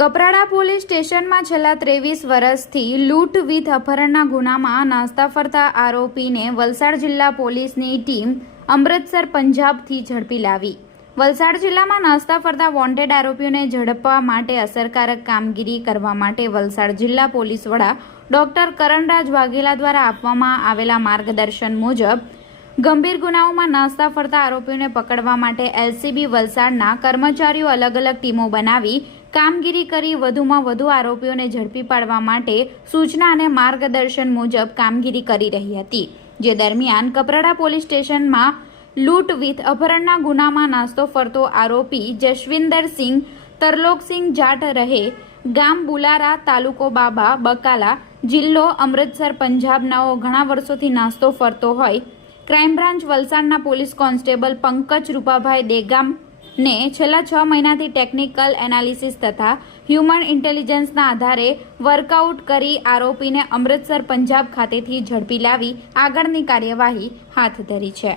Kaprada police સ્ટેશનમાં છેલ્લા 23 વર્ષથી લૂંટ વિથ અપહરણના ગુનામાં નાસ્તા ફરતા આરોપીને વલસાડ જિલ્લા પોલીસની ટીમ અમૃતસર પંજાબથી ઝડપી લાવી। વલસાડ જિલ્લામાં નાસ્તા ફરતા વોન્ટેડ આરોપીઓને ઝડપવા માટે અસરકારક કામગીરી કરવા માટે વલસાડ જિલ્લા પોલીસ વડા ડોક્ટર કરણરાજ વાઘેલા દ્વારા આપવામાં આવેલા માર્ગદર્શન મુજબ ગંભીર ગુનાઓમાં નાસ્તા ફરતા આરોપીઓને પકડવા માટે એલસીબી વલસાડના કર્મચારીઓ અલગ અલગ ટીમો બનાવી કામગીરી કરી વધુમાં વધુ આરોપીઓને ઝડપી પાડવા માટે સૂચના અને માર્ગદર્શન મુજબ કામગીરી કરી રહી હતી। જે દરમિયાન કપરાડા પોલીસ સ્ટેશનમાં લૂંટ વિથ અપહરણના ગુનામાં નાસ્તો ફરતો આરોપી જશવિંદરસિંહ તરલોકસિંહ જાટ રહે ગામ બુલારા, તાલુકો બાબા બકાલા, જિલ્લો અમૃતસર પંજાબનાઓ ઘણા વર્ષોથી નાસ્તો ફરતો હોય ક્રાઇમ બ્રાન્ચ વલસાડના પોલીસ કોન્સ્ટેબલ પંકજ રૂપાભાઈ દેગામ ને છેલ્લા 6 મહિનાથી ટેકનિકલ એનાલિસિસ તથા હ્યુમન ઇન્ટેલિજન્સના આધારે વર્કઆઉટ કરી આરોપીને અમૃતસર પંજાબ ખાતેથી ઝડપી લાવી આગળની કાર્યવાહી હાથ ધરી છે।